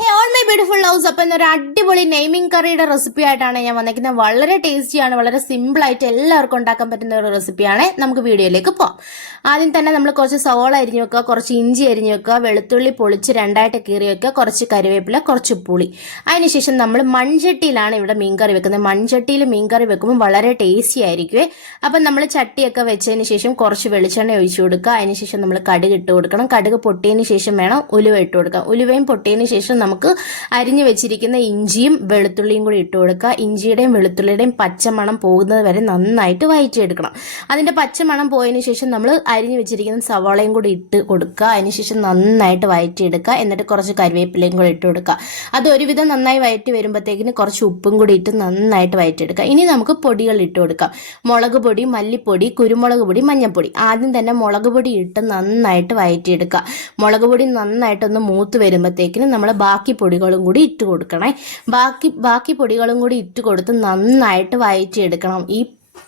Hey all my beautiful loves. അപ്പം ഇന്നൊരു അടിപൊളി നെയ്മിംഗ് കറിയുടെ റെസിപ്പി ആയിട്ടാണ് ഞാൻ വന്നിരിക്കുന്നത്. വളരെ ടേസ്റ്റിയാണ്, വളരെ സിമ്പിൾ ആയിട്ട് എല്ലാവർക്കും ഉണ്ടാക്കാൻ പറ്റുന്ന ഒരു റെസിപ്പിയാണ്. നമുക്ക് വീഡിയോയിലേക്ക് പോകാം. ആദ്യം തന്നെ നമ്മൾ കുറച്ച് സവോള അരിഞ്ഞു വെക്കുക, കുറച്ച് ഇഞ്ചി അരിഞ്ഞു വെക്കുക, വെളുത്തുള്ളി പൊളിച്ച് രണ്ടായിട്ട് കീറി വെക്കുക, കുറച്ച് കറിവേപ്പില, കുറച്ച് പുളി. അതിനുശേഷം നമ്മൾ മൺചട്ടിയിലാണ് ഇവിടെ മീൻകറി വെക്കുന്നത്. മൺചട്ടിയിൽ മീൻകറി വെക്കുമ്പോൾ വളരെ ടേസ്റ്റി ആയിരിക്കുമേ. അപ്പം നമ്മൾ ചട്ടിയൊക്കെ വെച്ചതിന് ശേഷം കുറച്ച് വെളിച്ചെണ്ണ ഒഴിച്ചു കൊടുക്കുക. അതിനുശേഷം നമ്മൾ കടുക് ഇട്ട് കൊടുക്കണം. കടുക് പൊട്ടിയതിന് ശേഷം വേണം ഉലുവ ഇട്ട് കൊടുക്കാം. ഉലുവയും പൊട്ടിയതിന് ശേഷം നമുക്ക് അരിഞ്ഞു വെച്ചിരിക്കുന്ന ഇഞ്ചിയും വെളുത്തുള്ളിയും കൂടി ഇട്ട് കൊടുക്കുക. ഇഞ്ചിയുടെയും വെളുത്തുള്ളിയുടെയും പച്ചമണം പോകുന്നത് വരെ നന്നായിട്ട് വഴറ്റിയെടുക്കണം. അതിന്റെ പച്ചമണം പോയതിനു ശേഷം നമ്മൾ അരിഞ്ഞു വെച്ചിരിക്കുന്ന സവാളയും കൂടി ഇട്ട് കൊടുക്കുക. അതിനുശേഷം നന്നായിട്ട് വഴറ്റിയെടുക്കുക. എന്നിട്ട് കുറച്ച് കറിവേപ്പിലയും കൂടി ഇട്ട് കൊടുക്കുക. അത് ഒരുവിധം നന്നായി വഴറ്റി വരുമ്പോഴത്തേക്കിന് കുറച്ച് ഉപ്പും കൂടി ഇട്ട് നന്നായിട്ട് വഴറ്റിയെടുക്കുക. ഇനി നമുക്ക് പൊടികൾ ഇട്ട് കൊടുക്കാം. മുളക് പൊടി, മല്ലിപ്പൊടി, കുരുമുളക് പൊടി, മഞ്ഞൾപ്പൊടി. ആദ്യം തന്നെ മുളക് പൊടി ഇട്ട് നന്നായിട്ട് വഴറ്റിയെടുക്കുക. മുളക് പൊടി നന്നായിട്ടൊന്ന് മൂത്ത് വരുമ്പോഴത്തേക്കിന് നമ്മൾ ബാക്കി പൊടികളും കൂടി ഇട്ട് കൊടുക്കണേ. ബാക്കി പൊടികളും കൂടി ഇട്ട് കൊടുത്ത് നന്നായിട്ട് വഴറ്റിയെടുക്കണം. ഈ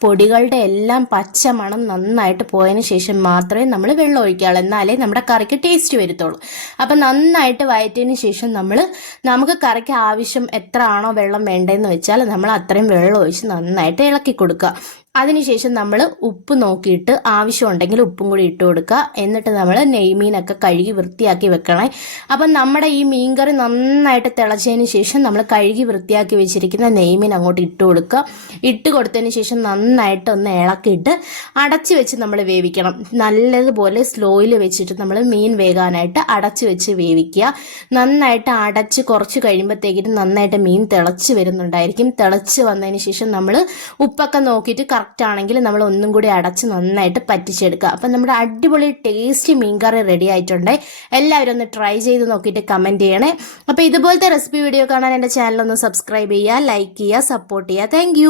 പൊടികളുടെ എല്ലാം പച്ചമണം നന്നായിട്ട് പോയതിന് ശേഷം മാത്രമേ നമ്മൾ വെള്ളം ഒഴിക്കാവുള്ളൂ. എന്നാലേ നമ്മുടെ കറിക്ക് ടേസ്റ്റ് വരുത്തുള്ളൂ. അപ്പം നന്നായിട്ട് വഴറ്റിയതിന് ശേഷം നമുക്ക് കറിക്ക് ആവശ്യം എത്ര ആണോ വെള്ളം വേണ്ടതെന്ന് വെച്ചാൽ നമ്മൾ അത്രയും വെള്ളം ഒഴിച്ച് നന്നായിട്ട് ഇളക്കി കൊടുക്കുക. അതിനുശേഷം നമ്മൾ ഉപ്പ് നോക്കിയിട്ട് ആവശ്യമുണ്ടെങ്കിൽ ഉപ്പും കൂടി ഇട്ട് കൊടുക്കുക. എന്നിട്ട് നമ്മൾ നെയ്മീനൊക്കെ കഴുകി വൃത്തിയാക്കി വെക്കണേ. അപ്പം നമ്മുടെ ഈ മീൻകറി നന്നായിട്ട് തിളച്ചതിന് ശേഷം നമ്മൾ കഴുകി വൃത്തിയാക്കി വെച്ചിരിക്കുന്ന നെയ്മീൻ അങ്ങോട്ട് ഇട്ട് കൊടുക്കുക. ഇട്ട് കൊടുത്തതിന് ശേഷം നന്നായിട്ട് ഒന്ന് ഇളക്കിയിട്ട് അടച്ച് വെച്ച് നമ്മൾ വേവിക്കണം. നല്ലതുപോലെ സ്ലോയിൽ വെച്ചിട്ട് നമ്മൾ മീൻ വേകാനായിട്ട് അടച്ച് വെച്ച് വേവിക്കുക. നന്നായിട്ട് അടച്ച് കുറച്ച് കഴിയുമ്പോഴത്തേക്കിട്ട് നന്നായിട്ട് മീൻ തിളച്ച് വരുന്നുണ്ടായിരിക്കും. തിളച്ച് വന്നതിന് ശേഷം നമ്മൾ ഉപ്പൊക്കെ നോക്കിയിട്ട് കറക്റ്റ് ആണെങ്കിൽ നമ്മൾ ഒന്നും കൂടി അടച്ച് നന്നായിട്ട് പറ്റിച്ചെടുക്കുക. അപ്പം നമ്മുടെ അടിപൊളി ടേസ്റ്റി മീൻകറി റെഡി ആയിട്ടുണ്ട്. എല്ലാവരും ഒന്ന് ട്രൈ ചെയ്ത് നോക്കിയിട്ട് കമൻറ്റ് ചെയ്യണേ. അപ്പോൾ ഇതുപോലത്തെ റെസിപ്പി വീഡിയോ കാണാൻ എൻ്റെ ചാനൽ ഒന്ന് സബ്സ്ക്രൈബ് ചെയ്യുക, ലൈക്ക് ചെയ്യുക, സപ്പോർട്ട് ചെയ്യുക. താങ്ക്